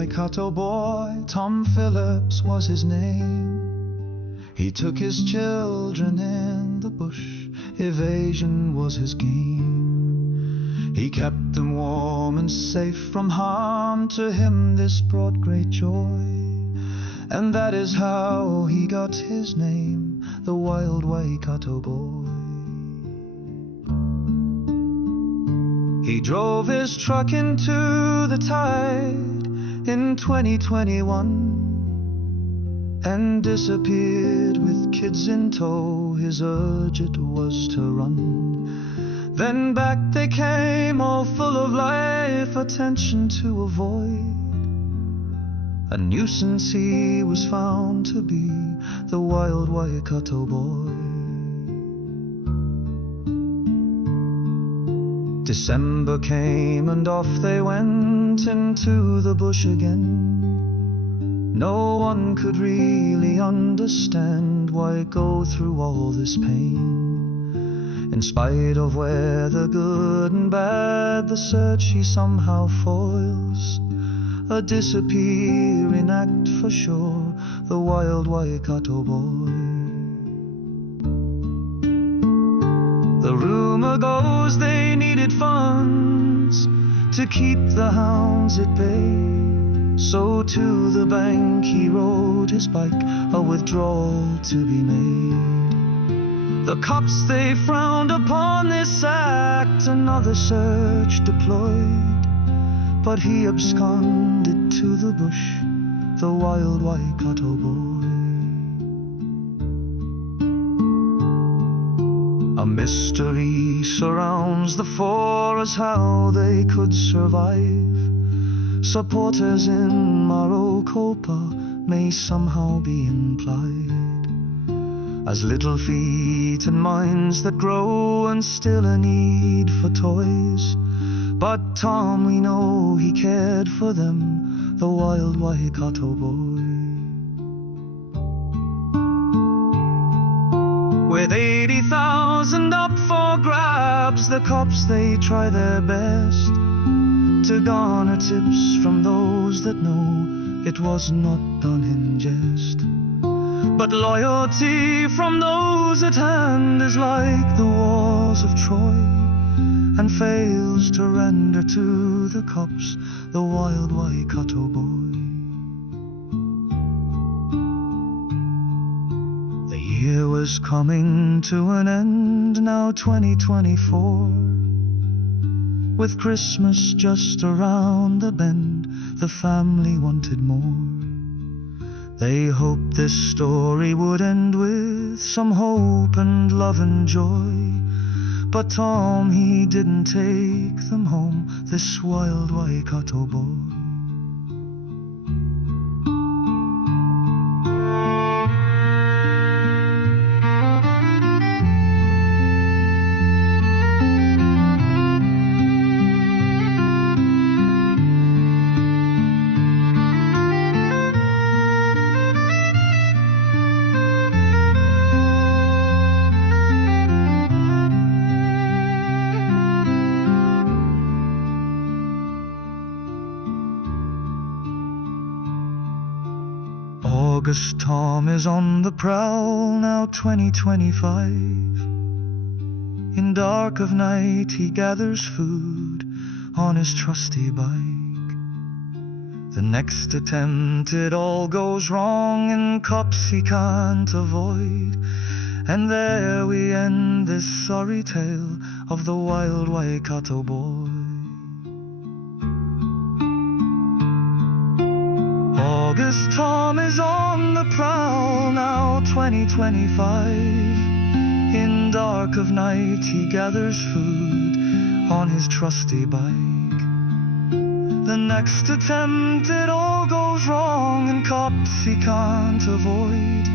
Waikato Boy, Tom Phillips was his name. He took his children in the bush, evasion was his game. He kept them warm and safe from harm, to him this brought great joy. And that is how he got his name, the Wild Waikato Boy. He drove his truck into the tide in 2021 and disappeared with kids in tow. His urge it was to run. Then back they came, all full of life, attention to avoid. A nuisance he was found to be, the Wild Waikato Boy. December came and off they went into the bush again. No one could really understand why go through all this pain. In spite of weather, good and bad, the search he somehow foils. A disappearing act for sure, the Wild Waikato Boy. The rumor goes they needed funds to keep the hounds at bay, so to the bank he rode his bike, a withdrawal to be made. The cops they frowned upon this act, another search deployed, but he absconded to the bush, the Wild Waikato Boy. A mystery surrounds the four as how they could survive. Supporters in Maricopa may somehow be implied, as little feet and minds that grow and still a need for toys. But Tom, we know he cared for them, the Wild Waikato Boy. With 80,000 up for grabs, the cops they try their best to garner tips from those that know it was not done in jest. But loyalty from those at hand is like the walls of Troy, and fails to render to the cops, the Wild Waikato Boy. The year was coming to an end, now 2024. With Christmas just around the bend, the family wanted more. They hoped this story would end with some hope and love and joy. But Tom, he didn't take them home, this Wild Waikato Boy. August Tom is on the prowl, now 2025. In dark of night he gathers food on his trusty bike. The next attempt it all goes wrong, and cops he can't avoid. And there we end this sorry tale of the Wild Waikato Boy. August Tom is on the prowl, now 2025. In dark of night he gathers food on his trusty bike. The next attempt it all goes wrong, and cops he can't avoid.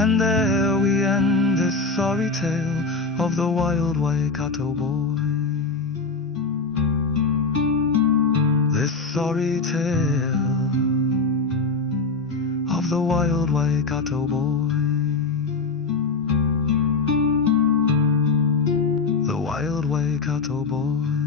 And there we end this sorry tale of the Wild Waikato Boy. This sorry tale of the Wild Waikato Boy. The Wild Waikato Boy.